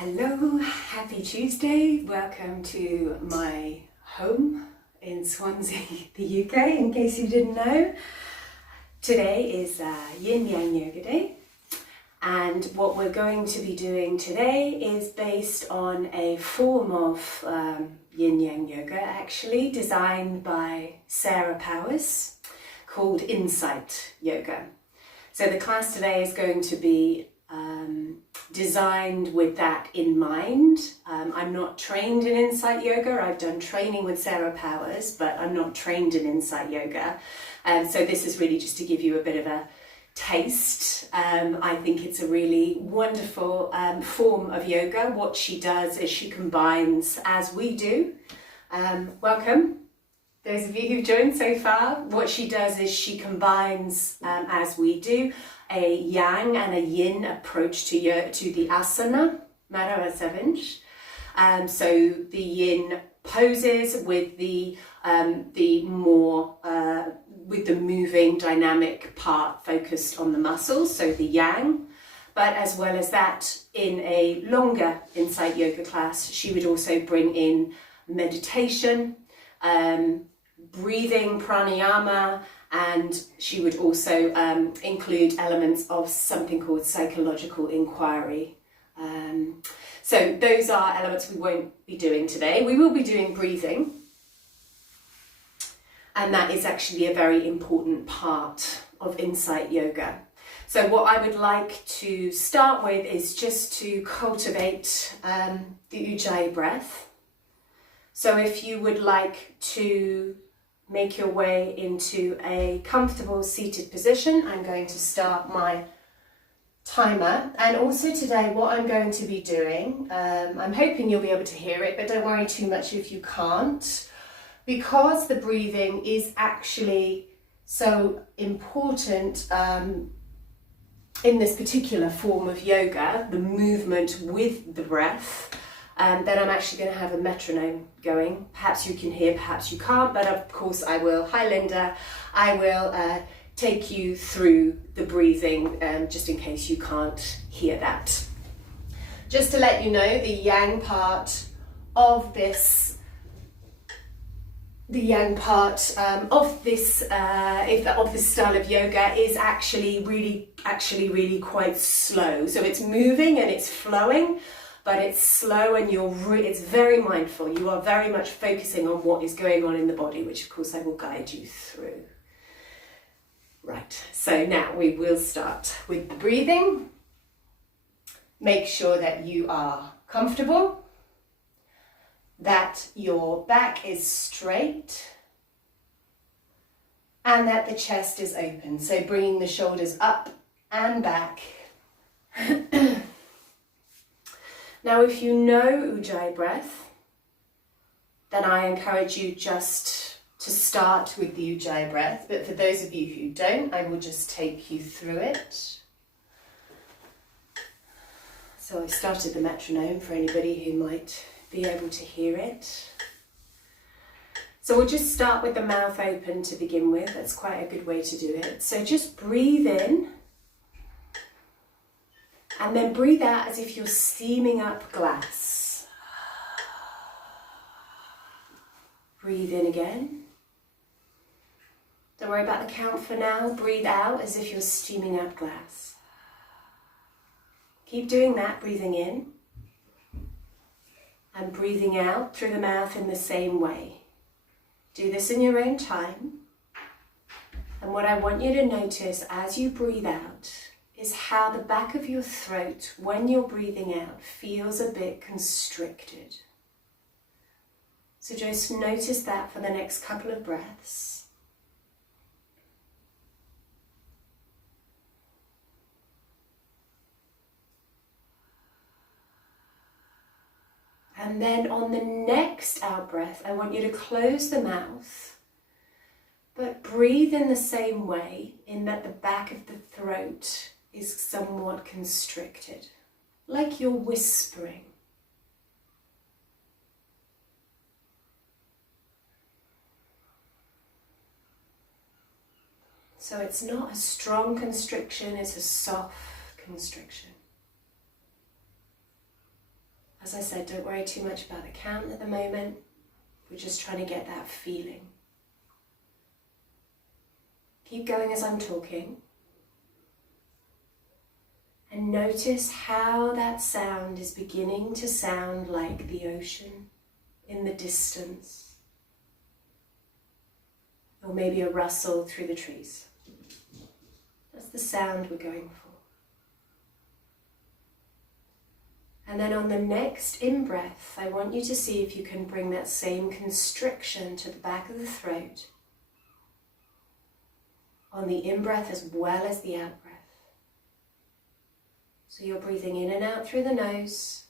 Hello, happy Tuesday. Welcome to my home in Swansea, the UK, in case you didn't know. Today is Yin Yang Yoga Day, and what we're going to be doing today is based on a form of Yin Yang Yoga, actually designed by Sarah Powers, called Insight Yoga. So the class today is going to be designed with that in mind. I'm not trained in Insight Yoga. I've done training with Sarah Powers, but I'm not trained in Insight Yoga. So this is really just to give you a bit of a taste. I think it's a really wonderful form of yoga. What she does is she combines, as we do, welcome, those of you who've joined so far. What she does is she combines, as we do, a yang and a yin approach to the asana, Madhavasavinch. So the yin poses with the more with the moving dynamic part focused on the muscles, so the yang. But as well as that, in a longer Insight Yoga class, she would also bring in meditation, breathing, pranayama, and she would also include elements of something called psychological inquiry. So those are elements we won't be doing today. We will be doing breathing, and that is actually a very important part of Insight Yoga. So what I would like to start with is just to cultivate the Ujjayi breath. So if you would like to make your way into a comfortable seated position, I'm going to start my timer. And also today, what I'm going to be doing, I'm hoping you'll be able to hear it, but don't worry too much if you can't, because the breathing is actually so important in this particular form of yoga, the movement with the breath. Then I'm actually going to have a metronome going. Perhaps you can hear, perhaps you can't, but of course I will. Hi Linda, I will take you through the breathing just in case you can't hear that. Just to let you know, the yang part of this, of this style of yoga is actually really quite slow. So it's moving and it's flowing, but it's slow and it's very mindful. You are very much focusing on what is going on in the body, which of course I will guide you through. Right, so now we will start with the breathing. Make sure that you are comfortable, that your back is straight, and that the chest is open. So bringing the shoulders up and back. Now, if you know Ujjayi breath, then I encourage you just to start with the Ujjayi breath. But for those of you who don't, I will just take you through it. So I've started the metronome for anybody who might be able to hear it. So we'll just start with the mouth open to begin with. That's quite a good way to do it. So just breathe in. And then breathe out as if you're steaming up glass. Breathe in again. Don't worry about the count for now. Breathe out as if you're steaming up glass. Keep doing that, breathing in. And breathing out through the mouth in the same way. Do this in your own time. And what I want you to notice as you breathe out is how the back of your throat, when you're breathing out, feels a bit constricted. So just notice that for the next couple of breaths. And then on the next out breath, I want you to close the mouth, but breathe in the same way, in that the back of the throat is somewhat constricted, like you're whispering. So it's not a strong constriction, it's a soft constriction. As I said, don't worry too much about the count at the moment. We're just trying to get that feeling. Keep going as I'm talking. And notice how that sound is beginning to sound like the ocean in the distance. Or maybe a rustle through the trees. That's the sound we're going for. And then on the next in-breath, I want you to see if you can bring that same constriction to the back of the throat. On the in-breath as well as the out-breath. So you're breathing in and out through the nose,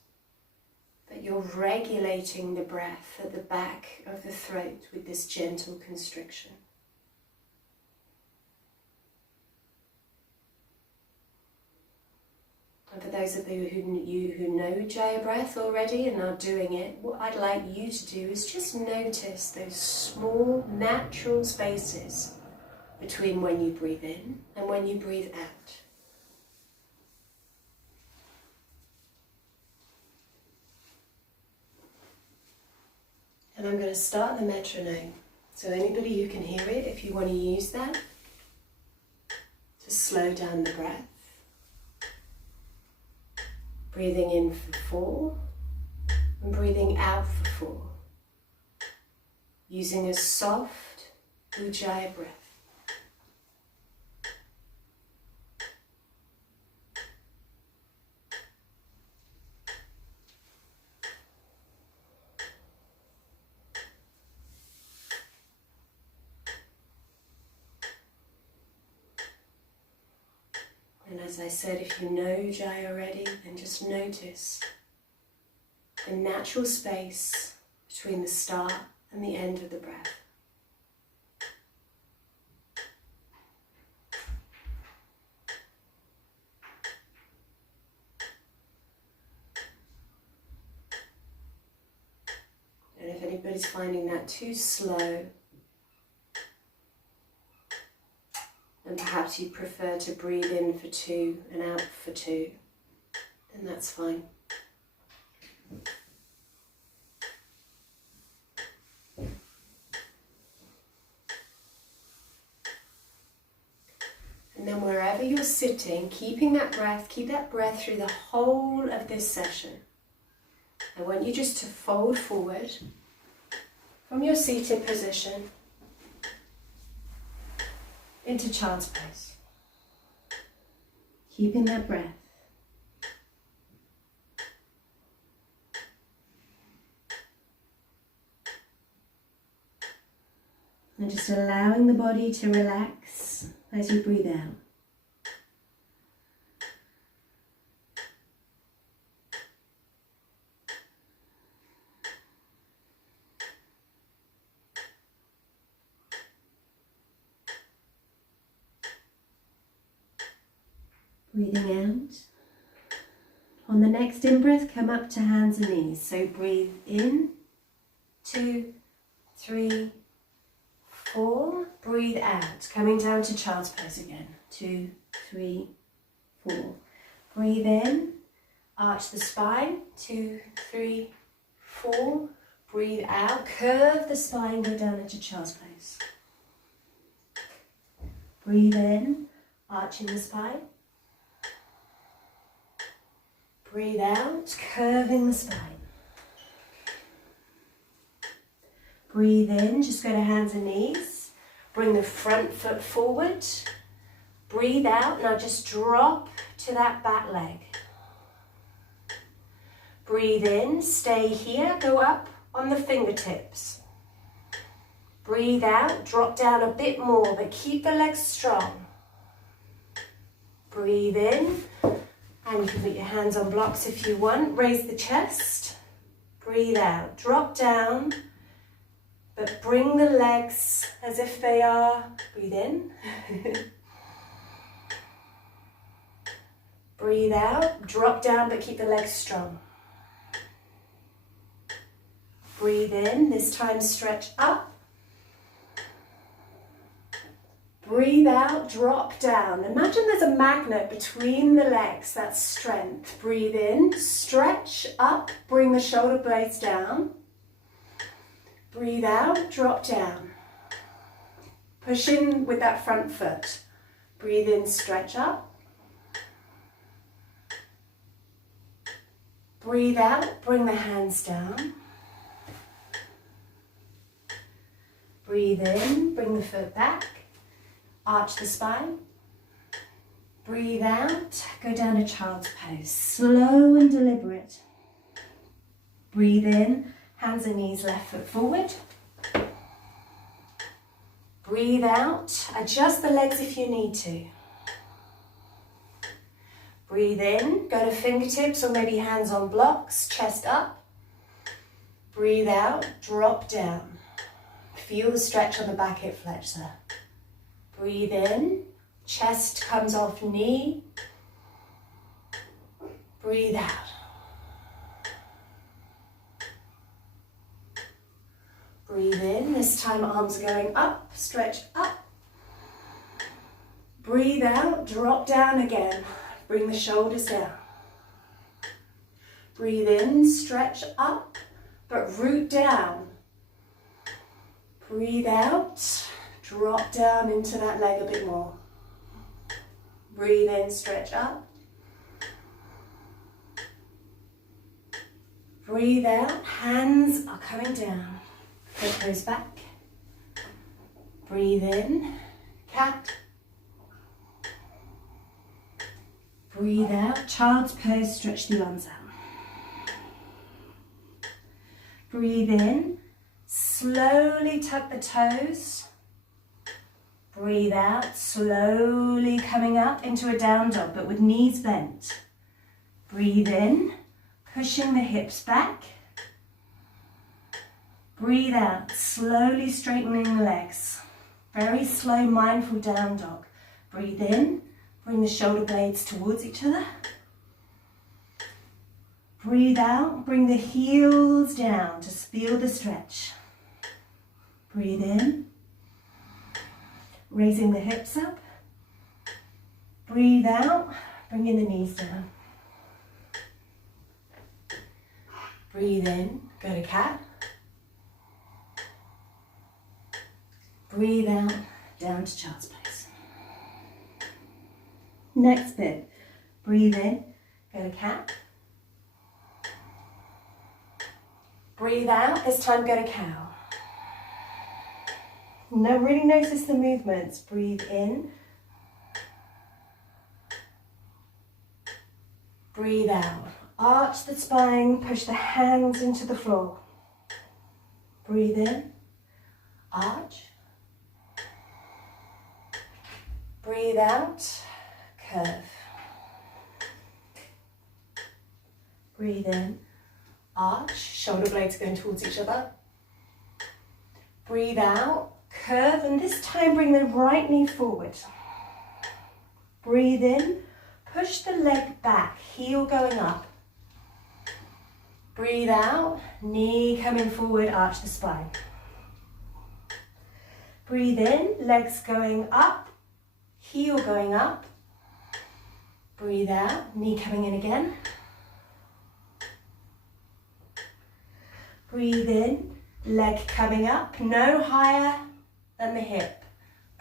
but you're regulating the breath at the back of the throat with this gentle constriction. And for those of you who know Jaya breath already and are doing it, what I'd like you to do is just notice those small natural spaces between when you breathe in and when you breathe out. And I'm going to start the metronome. So anybody who can hear it, if you want to use that to slow down the breath. Breathing in for 4 and breathing out for 4. Using a soft Ujjayi breath. And as I said, if you know Jai already, then just notice the natural space between the start and the end of the breath. And if anybody's finding that too slow, and perhaps you prefer to breathe in for 2 and out for 2, then that's fine. And then wherever you're sitting, keeping that breath, keep that breath through the whole of this session. I want you just to fold forward from your seated position into child's pose. Keeping that breath. And just allowing the body to relax as you breathe out. Breathing out. On the next in-breath, come up to hands and knees. So breathe in, 2, 3, 4. Breathe out, coming down to child's pose again. 2, 3, 4. Breathe in, arch the spine. 2, 3, 4. Breathe out, curve the spine, go down into child's pose. Breathe in, arching the spine. Breathe out, curving the spine. Breathe in, just go to hands and knees. Bring the front foot forward. Breathe out, now just drop to that back leg. Breathe in, stay here, go up on the fingertips. Breathe out, drop down a bit more, but keep the legs strong. Breathe in. And you can put your hands on blocks if you want. Raise the chest. Breathe out. Drop down. But bring the legs as if they are. Breathe in. Breathe out. Drop down but keep the legs strong. Breathe in. This time stretch up. Breathe out, drop down. Imagine there's a magnet between the legs, that's strength. Breathe in, stretch up, bring the shoulder blades down. Breathe out, drop down. Push in with that front foot. Breathe in, stretch up. Breathe out, bring the hands down. Breathe in, bring the foot back. Arch the spine. Breathe out, go down to child's pose. Slow and deliberate. Breathe in, hands and knees, left foot forward. Breathe out, adjust the legs if you need to. Breathe in, go to fingertips or maybe hands on blocks, chest up. Breathe out, drop down. Feel the stretch on the back hip flexor. Breathe in, chest comes off knee. Breathe out. Breathe in, this time arms going up, stretch up. Breathe out, drop down again. Bring the shoulders down. Breathe in, stretch up, but root down. Breathe out, drop down into that leg a bit more. Breathe in, stretch up. Breathe out, hands are coming down. Foot goes back. Breathe in, cat. Breathe out, child's pose, stretch the arms out. Breathe in, slowly tuck the toes. Breathe out, slowly coming up into a down dog, but with knees bent. Breathe in, pushing the hips back. Breathe out, slowly straightening the legs. Very slow, mindful down dog. Breathe in, bring the shoulder blades towards each other. Breathe out, bring the heels down, just feel the stretch. Breathe in, raising the hips up. Breathe out, bringing the knees down. Breathe in, go to cat. Breathe out, down to child's pose. Next bit, breathe in, go to cat. Breathe out, this time go to cow. Now really notice the movements. Breathe in. Breathe out. Arch the spine, push the hands into the floor. Breathe in, arch. Breathe out, curve. Breathe in, arch, shoulder blades going towards each other. Breathe out, curve, and this time bring the right knee forward. Breathe in, push the leg back, heel going up. Breathe out, knee coming forward, arch the spine. Breathe in, legs going up, heel going up. Breathe out, knee coming in again. Breathe in, leg coming up, no higher than the hip.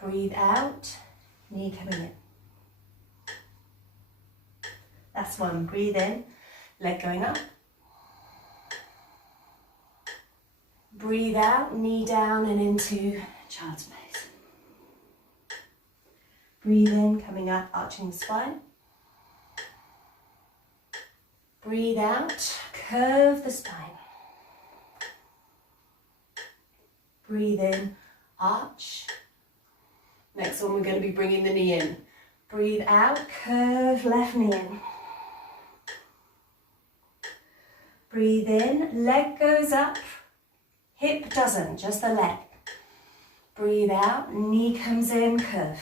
Breathe out, knee coming in. That's one. Breathe in, leg going up. Breathe out, knee down and into child's pose. Breathe in, coming up, arching the spine. Breathe out, curve the spine. Breathe in, arch. Next one, we're going to be bringing the knee in. Breathe out, curve left knee in. Breathe in, leg goes up, hip doesn't, just the leg. Breathe out, knee comes in, curve.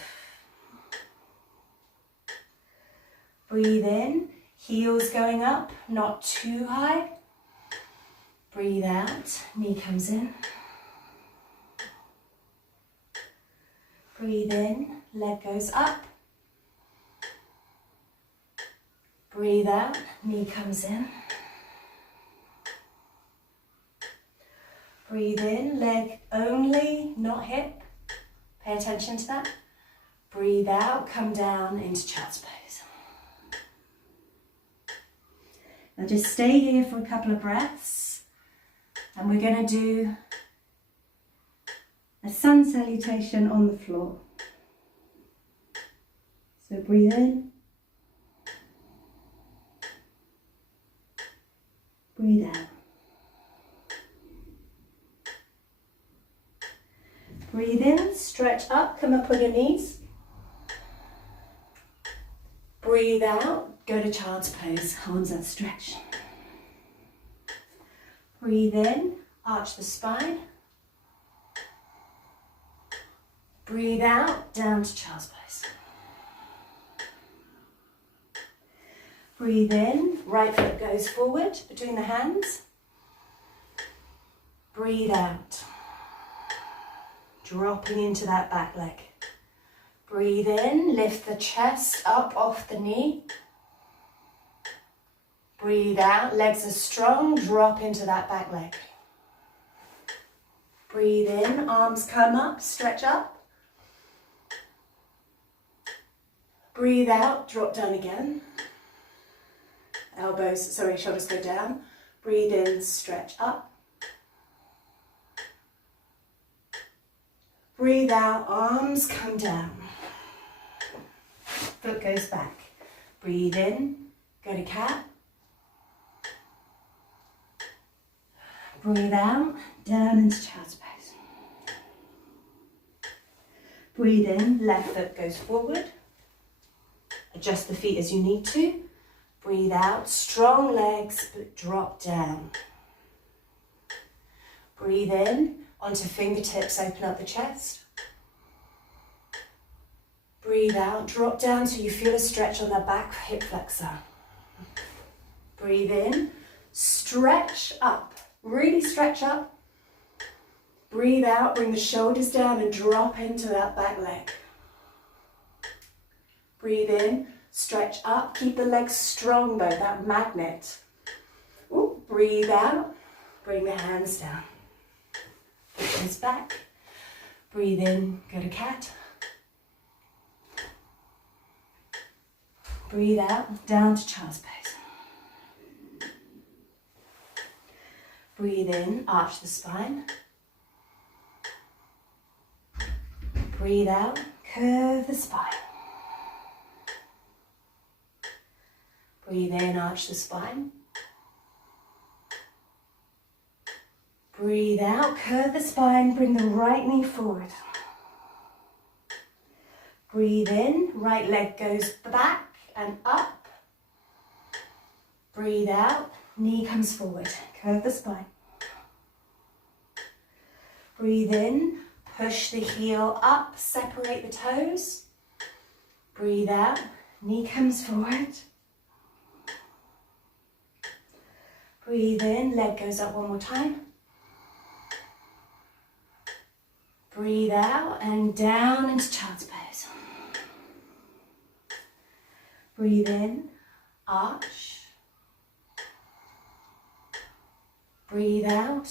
Breathe in, heels going up, not too high. Breathe out, knee comes in. Breathe in, leg goes up. Breathe out, knee comes in. Breathe in, leg only, not hip. Pay attention to that. Breathe out, come down into child's pose. Now just stay here for a couple of breaths. And we're going to do a sun salutation on the floor. So breathe in. Breathe out. Breathe in, stretch up, come up on your knees. Breathe out, go to child's pose, arms outstretched. Breathe in, arch the spine. Breathe out, down to child's pose. Breathe in, right foot goes forward between the hands. Breathe out, dropping into that back leg. Breathe in, lift the chest up off the knee. Breathe out, legs are strong, drop into that back leg. Breathe in, arms come up, stretch up. Breathe out, drop down again. Shoulders go down. Breathe in, stretch up. Breathe out, arms come down. Foot goes back. Breathe in, go to cat. Breathe out, down into child's pose. Breathe in, left foot goes forward. Adjust the feet as you need to. Breathe out, strong legs, but drop down. Breathe in, onto fingertips, open up the chest. Breathe out, drop down till you feel a stretch on the back hip flexor. Breathe in, stretch up, really stretch up. Breathe out, bring the shoulders down and drop into that back leg. Breathe in, stretch up, keep the legs strong though, that magnet. Ooh, breathe out, bring the hands down. Hands back. Breathe in, go to cat. Breathe out, down to child's pose. Breathe in, arch the spine. Breathe out, curve the spine. Breathe in, arch the spine. Breathe out, curve the spine, bring the right knee forward. Breathe in, right leg goes back and up. Breathe out, knee comes forward, curve the spine. Breathe in, push the heel up, separate the toes. Breathe out, knee comes forward. Breathe in, leg goes up one more time. Breathe out and down into child's pose. Breathe in, arch. Breathe out,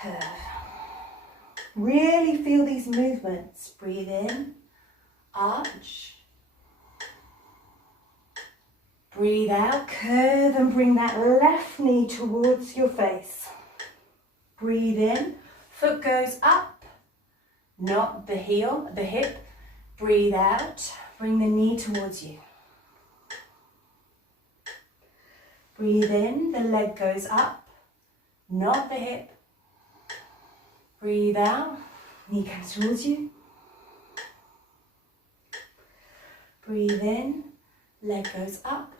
curve. Really feel these movements. Breathe in, arch. Breathe out, curve and bring that left knee towards your face. Breathe in, foot goes up, not the heel, the hip. Breathe out, bring the knee towards you. Breathe in, the leg goes up, not the hip. Breathe out, knee comes towards you. Breathe in, leg goes up.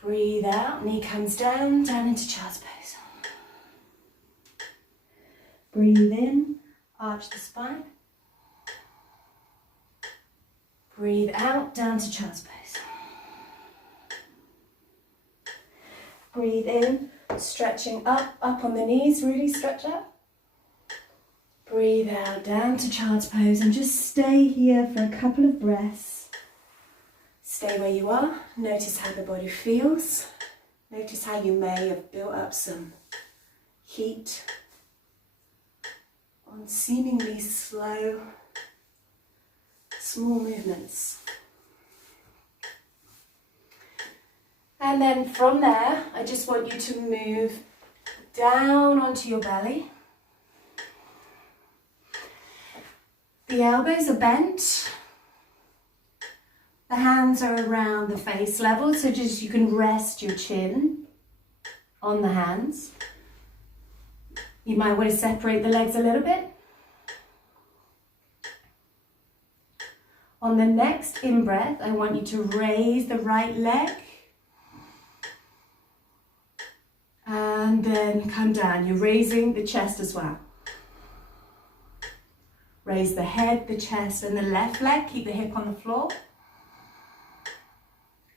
Breathe out, knee comes down, down into child's pose. Breathe in, arch the spine. Breathe out, down to child's pose. Breathe in, stretching up on the knees, really stretch up. Breathe out, down to child's pose, and just stay here for a couple of breaths. Stay where you are. Notice how the body feels. Notice how you may have built up some heat on seemingly slow, small movements. And then from there, I just want you to move down onto your belly. The elbows are bent. The hands are around the face level, so just you can rest your chin on the hands. You might want to separate the legs a little bit. On the next in-breath, I want you to raise the right leg. And then come down. You're raising the chest as well. Raise the head, the chest, and the left leg. Keep the hip on the floor.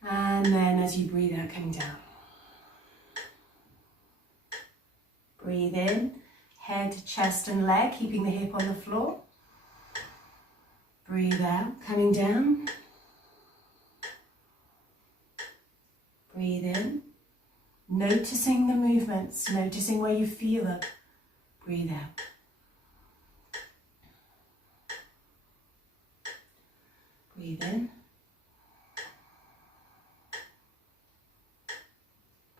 And then as you breathe out, coming down. Breathe in, head, chest, and leg, keeping the hip on the floor. Breathe out, coming down. Breathe in. Noticing the movements, noticing where you feel them. Breathe out. Breathe in.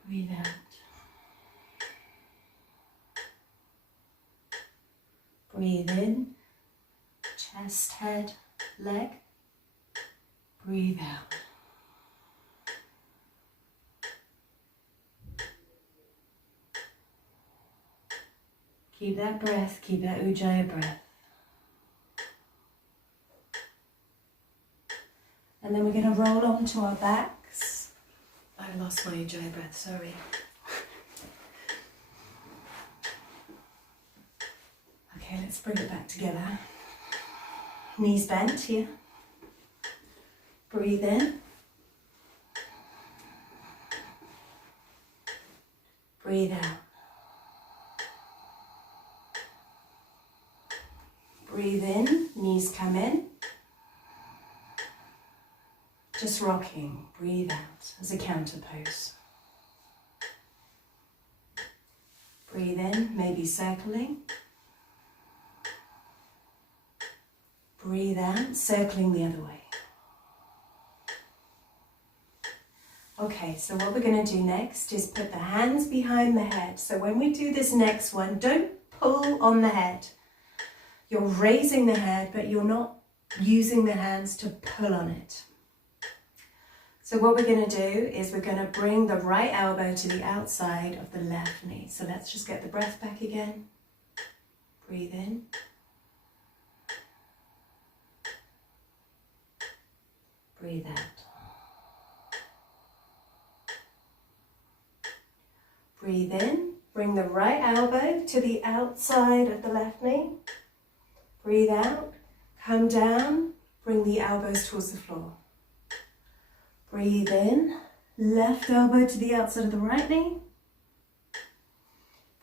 Breathe out. Breathe in. Chest, head, leg. Breathe out. Keep that breath, keep that Ujjayi breath. And then we're going to roll onto our backs. I lost my Ujjayi breath, sorry. Okay, let's bring it back together. Knees bent here. Breathe in. Breathe out. Breathe in, knees come in. Just rocking, breathe out as a counter pose. Breathe in, maybe circling. Breathe out, circling the other way. Okay, so what we're going to do next is put the hands behind the head. So when we do this next one, don't pull on the head. You're raising the head, but you're not using the hands to pull on it. So what we're going to do is we're going to bring the right elbow to the outside of the left knee. So let's just get the breath back again. Breathe in. Breathe out. Breathe in. Bring the right elbow to the outside of the left knee. Breathe out, come down, bring the elbows towards the floor. Breathe in, left elbow to the outside of the right knee.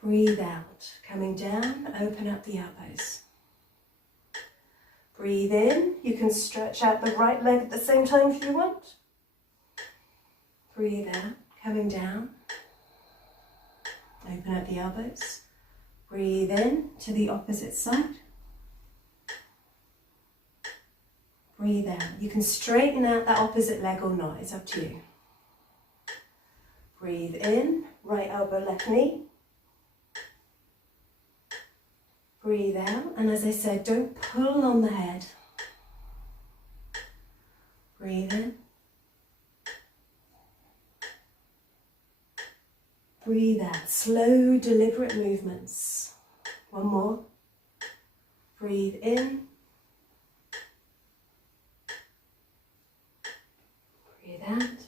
Breathe out, coming down, open up the elbows. Breathe in, you can stretch out the right leg at the same time if you want. Breathe out, coming down, open up the elbows. Breathe in to the opposite side. Breathe out. You can straighten out that opposite leg or not, it's up to you. Breathe in, right elbow, left knee. Breathe out, and as I said, don't pull on the head. Breathe in. Breathe out, slow, deliberate movements. One more. Breathe in. Breathe out.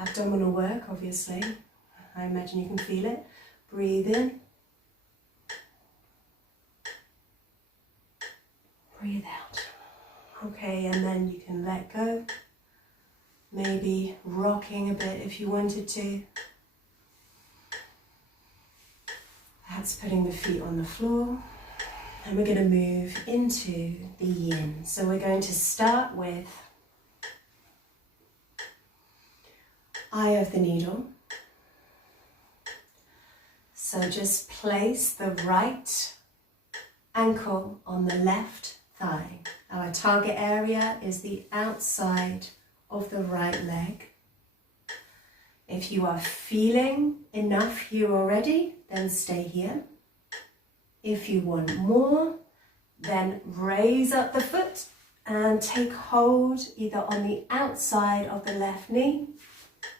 Abdominal work, obviously. I imagine you can feel it. Breathe in. Breathe out. Okay, and then you can let go. Maybe rocking a bit if you wanted to. That's putting the feet on the floor. And we're going to move into the yin. So we're going to start with eye of the needle. So just place the right ankle on the left thigh. Our target area is the outside of the right leg. If you are feeling enough here already, then stay here. If you want more, then raise up the foot and take hold either on the outside of the left knee.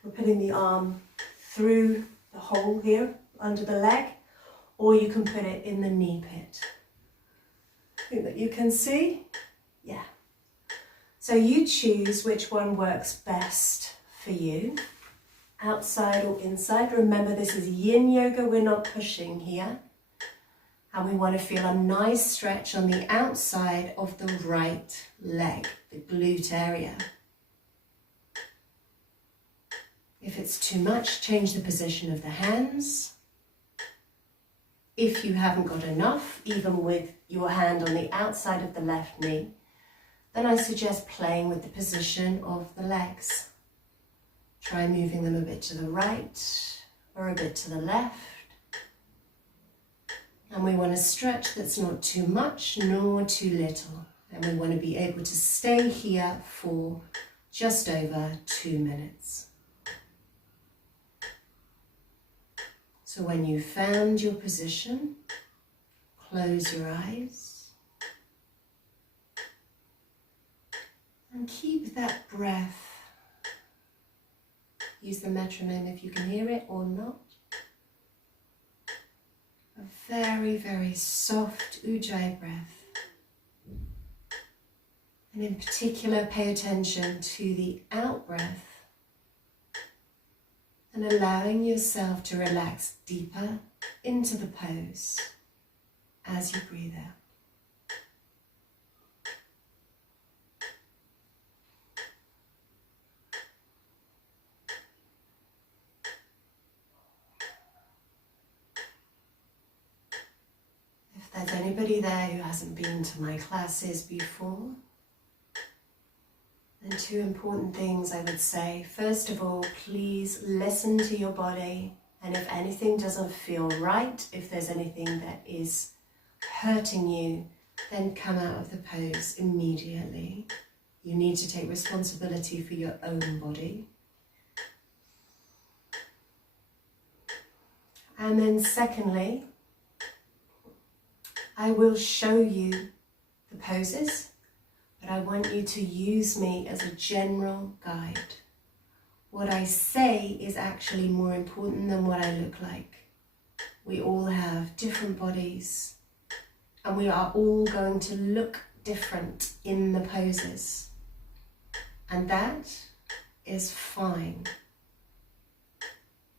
We're putting the arm through the hole here under the leg, or you can put it in the knee pit. Think that you can see? Yeah. So you choose which one works best for you, outside or inside. Remember, this is Yin Yoga, we're not pushing here. And we want to feel a nice stretch on the outside of the right leg, the glute area. If it's too much, change the position of the hands. If you haven't got enough, even with your hand on the outside of the left knee, then I suggest playing with the position of the legs. Try moving them a bit to the right or a bit to the left. And we want a stretch that's not too much nor too little. And we want to be able to stay here for just over 2 minutes. So when you've found your position, close your eyes and keep that breath. Use the metronome if you can hear it or not. A very, very soft ujjayi breath. And in particular, pay attention to the out breath and allowing yourself to relax deeper into the pose as you breathe out. If there's anybody there who hasn't been to my classes before, then 2 important things I would say. First of all, please listen to your body, and if anything doesn't feel right, if there's anything that is hurting you, then come out of the pose immediately. You need to take responsibility for your own body. And then secondly, I will show you the poses, but I want you to use me as a general guide. What I say is actually more important than what I look like. We all have different bodies, and we are all going to look different in the poses. And that is fine.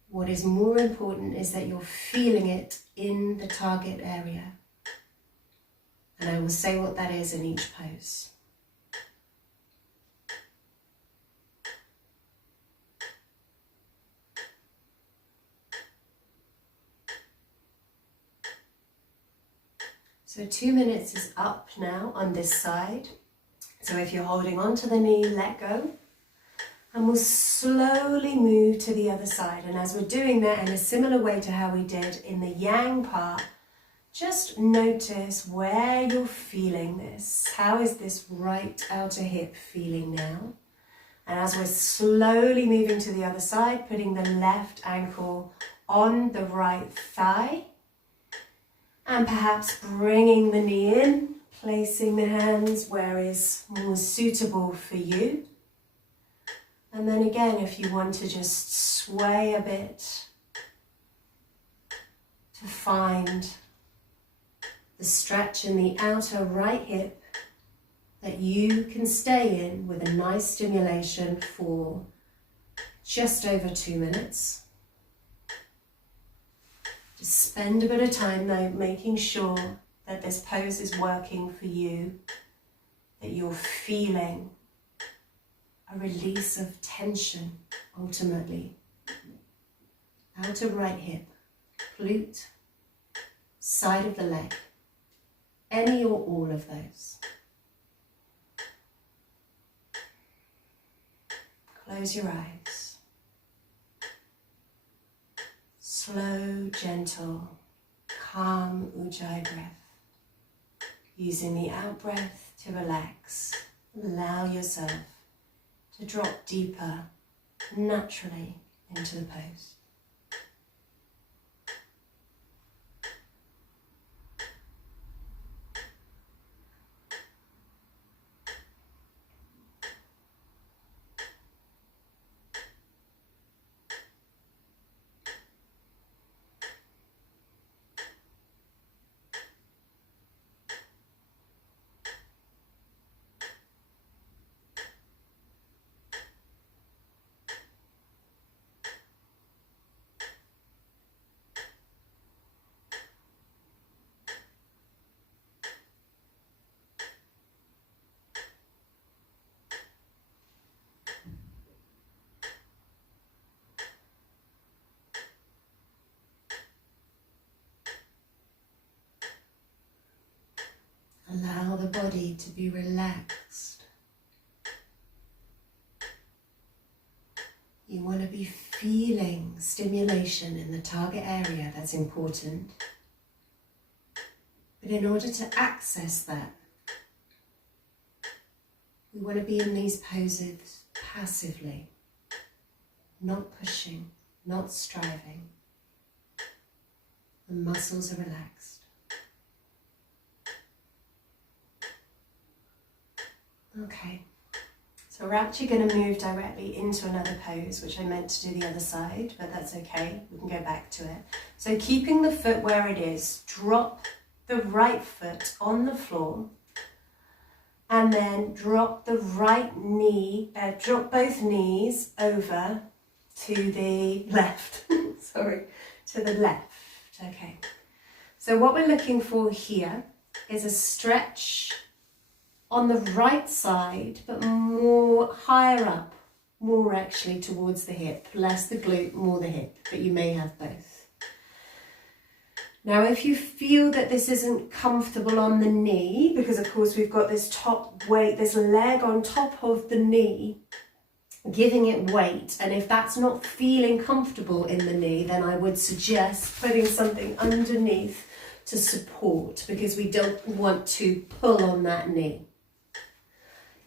What is more important is that you're feeling it in the target area. And I will say what that is in each pose. So 2 minutes is up now on this side. So if you're holding on to the knee, let go. And we'll slowly move to the other side. And as we're doing that in a similar way to how we did in the yang part, just notice where you're feeling this. How is this right outer hip feeling now? And as we're slowly moving to the other side, putting the left ankle on the right thigh, and perhaps bringing the knee in, placing the hands where is more suitable for you. And then again, if you want to just sway a bit to find the stretch in the outer right hip that you can stay in with a nice stimulation for just over 2 minutes. Just spend a bit of time though making sure that this pose is working for you, that you're feeling a release of tension ultimately. Outer right hip, glute, side of the leg, any or all of those. Close your eyes. Slow, gentle, calm Ujjayi breath. Using the out breath to relax. Allow yourself to drop deeper, naturally, into the pose. Allow the body to be relaxed. You want to be feeling stimulation in the target area, that's important. But in order to access that, we want to be in these poses passively, not pushing, not striving. The muscles are relaxed. Okay, so we're actually going to move directly into another pose, which I meant to do the other side, but that's okay, we can go back to it. So keeping the foot where it is, drop the right foot on the floor, and then drop the right knee, drop both knees over to the left, sorry, to the left, okay. So what we're looking for here is a stretch on the right side, but more higher up, more actually towards the hip, less the glute, more the hip, but you may have both. Now, if you feel that this isn't comfortable on the knee, because of course we've got this top weight, this leg on top of the knee, giving it weight, and if that's not feeling comfortable in the knee, then I would suggest putting something underneath to support, because we don't want to pull on that knee.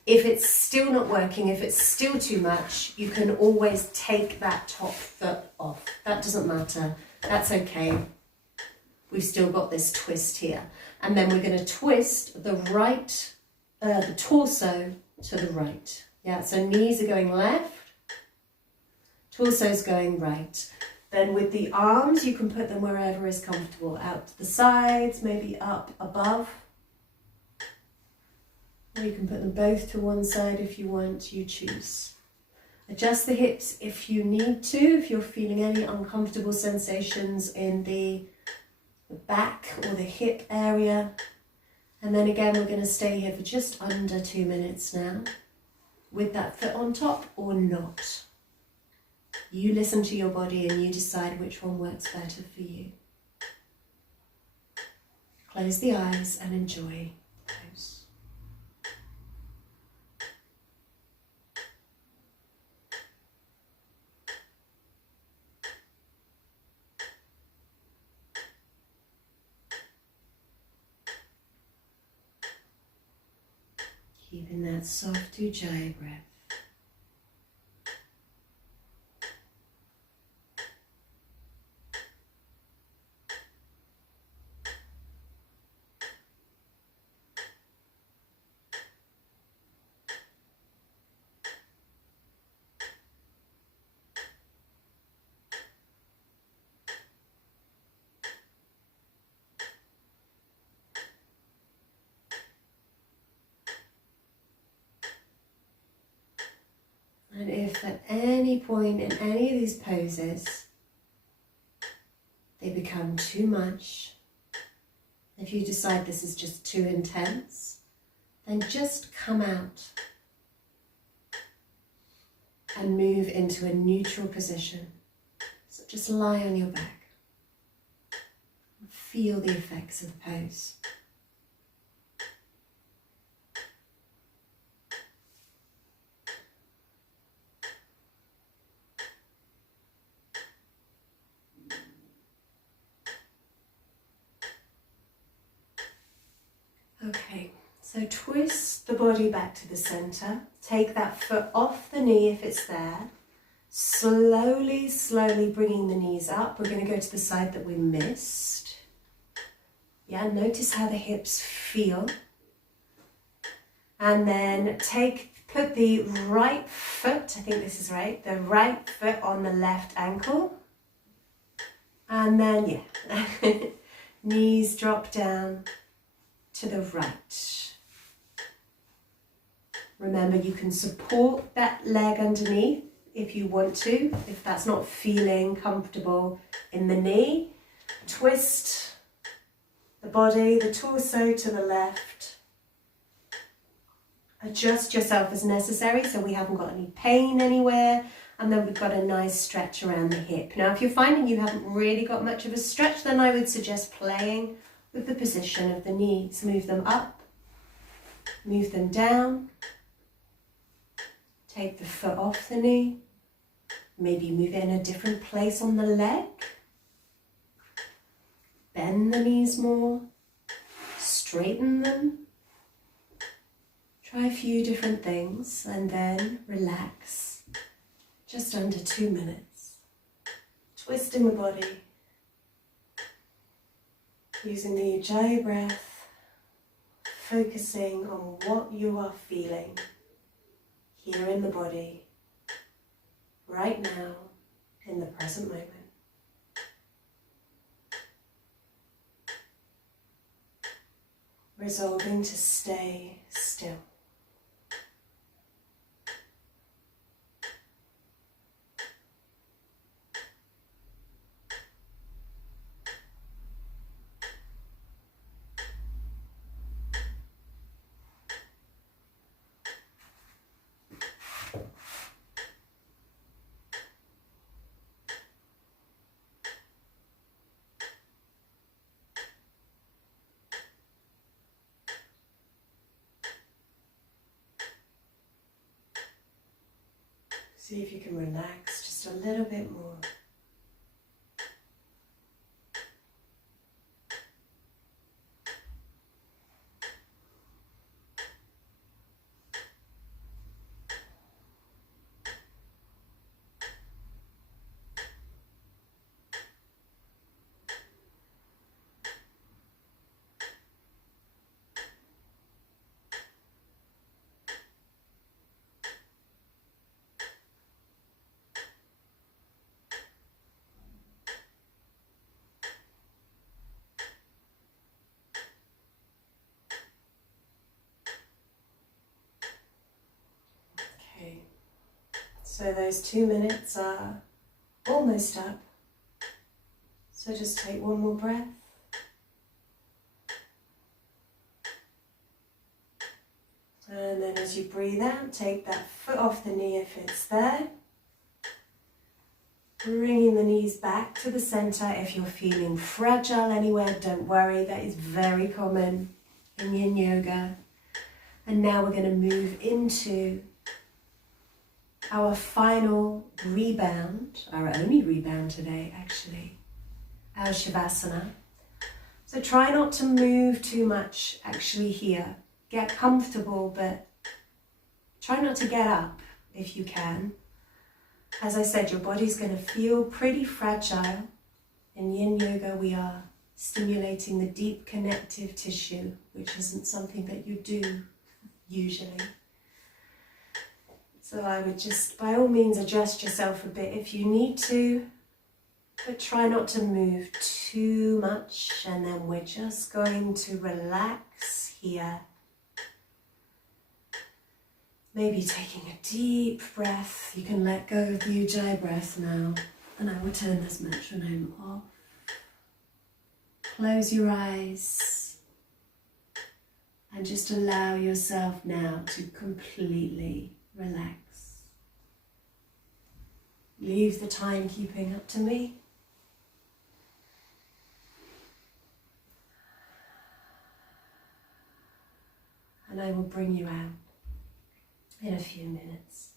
If it's still not working, if it's still too much, you can always take that top foot off. That doesn't matter. That's okay. We've still got this twist here. And then we're going to twist the right, the torso to the right. Yeah, so knees are going left, torso's going right. Then with the arms, you can put them wherever is comfortable. Out to the sides, maybe up above. Or you can put them both to one side if you want, you choose. Adjust the hips if you need to, if you're feeling any uncomfortable sensations in the back or the hip area. And then again, we're going to stay here for just under 2 minutes now, with that foot on top or not. You listen to your body and you decide which one works better for you. Close the eyes and enjoy the pose. Keeping that soft Ujjayi breath. And if at any point in any of these poses they become too much, if you decide this is just too intense, then just come out and move into a neutral position. So just lie on your back and feel the effects of the pose. So twist the body back to the center. Take that foot off the knee if it's there. Slowly, slowly bringing the knees up. We're going to go to the side that we missed. Yeah, notice how the hips feel. And then put the right foot, I think this is right, the right foot on the left ankle. And then, yeah, knees drop down to the right. Remember, you can support that leg underneath if you want to, if that's not feeling comfortable in the knee. Twist the body, the torso to the left. Adjust yourself as necessary so we haven't got any pain anywhere. And then we've got a nice stretch around the hip. Now, if you're finding you haven't really got much of a stretch, then I would suggest playing with the position of the knees. Move them up, move them down. Take the foot off the knee. Maybe move it in a different place on the leg. Bend the knees more. Straighten them. Try a few different things and then relax. Just under 2 minutes. Twisting the body. Using the Ujjayi breath. Focusing on what you are feeling here in the body, right now, in the present moment. Resolving to stay still. See if you can relax just a little bit more. So those 2 minutes are almost up. So just take one more breath. And then as you breathe out, take that foot off the knee if it's there. Bringing the knees back to the center. If you're feeling fragile anywhere, don't worry. That is very common in Yin Yoga. And now we're going to move into our final rebound, our only rebound today actually, our Shavasana. So try not to move too much actually here. Get comfortable, but try not to get up if you can. As I said, your body's going to feel pretty fragile. In Yin Yoga, we are stimulating the deep connective tissue, which isn't something that you do usually. So I would just, by all means, adjust yourself a bit if you need to, but try not to move too much. And then we're just going to relax here. Maybe taking a deep breath. You can let go of the Ujjayi breath now. And I will turn this metronome off. Close your eyes. And just allow yourself now to completely relax. Leave the timekeeping up to me. And I will bring you out in a few minutes.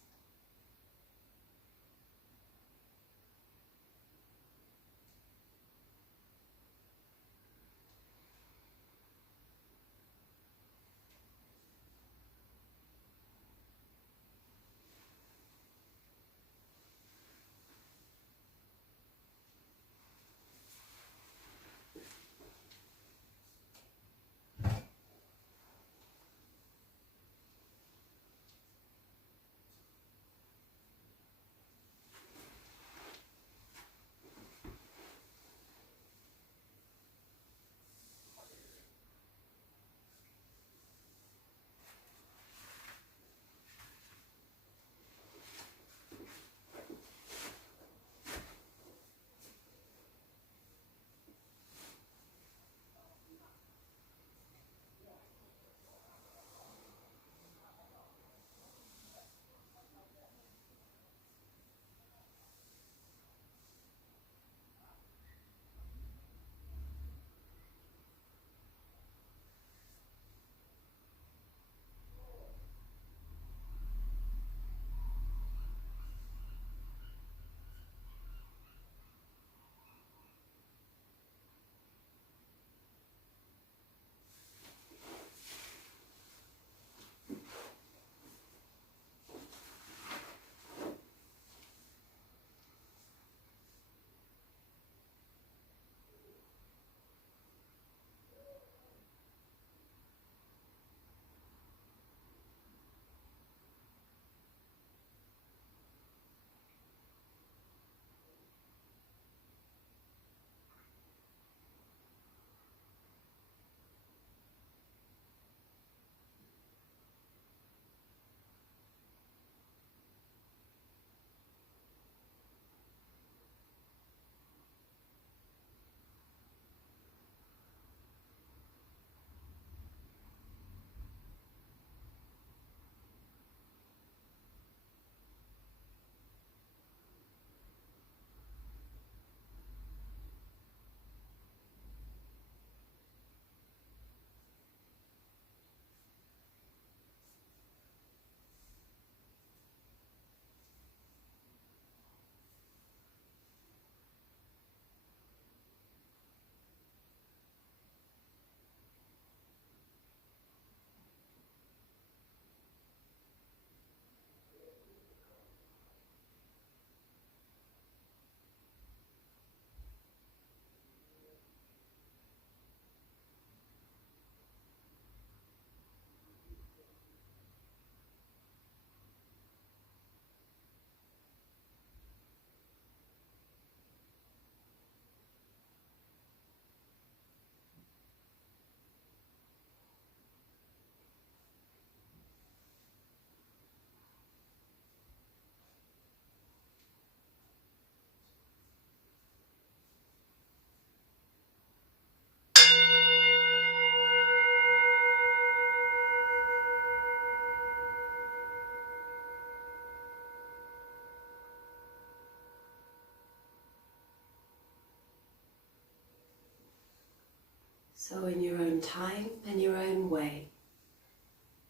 So in your own time and your own way,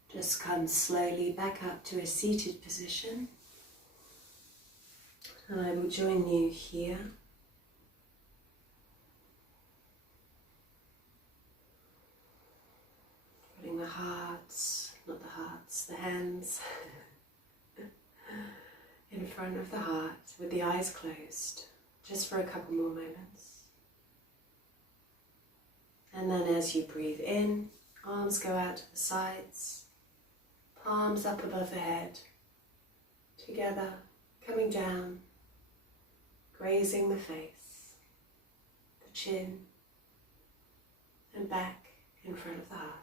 just come slowly back up to a seated position. And I will join you here. Putting the hands in front of the heart with the eyes closed, just for a couple more moments. And then as you breathe in, arms go out to the sides, palms up above the head, together, coming down, grazing the face, the chin, and back in front of the heart.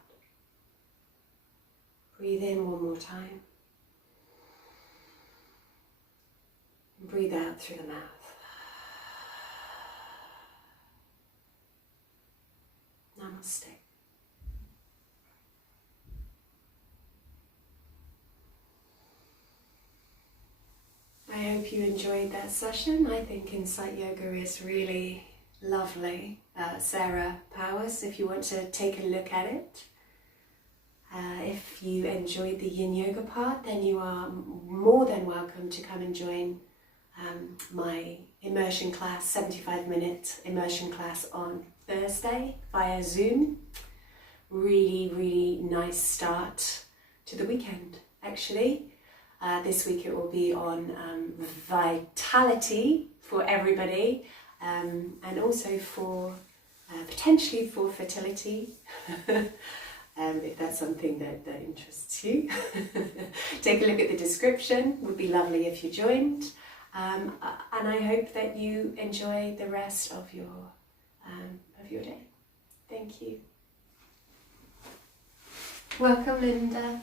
Breathe in one more time. And breathe out through the mouth. Namaste. I hope you enjoyed that session. I think Insight Yoga is really lovely. Sarah Powers, if you want to take a look at it. If you enjoyed the Yin Yoga part, then you are more than welcome to come and join my immersion class, 75-minute immersion class on Thursday via Zoom. Really, really nice start to the weekend, actually. This week it will be on vitality for everybody, and also for potentially for fertility. If that's something that interests you. Take a look at the description. Would be lovely if you joined. And I hope that you enjoy the rest of your day. Thank you. Welcome, Linda.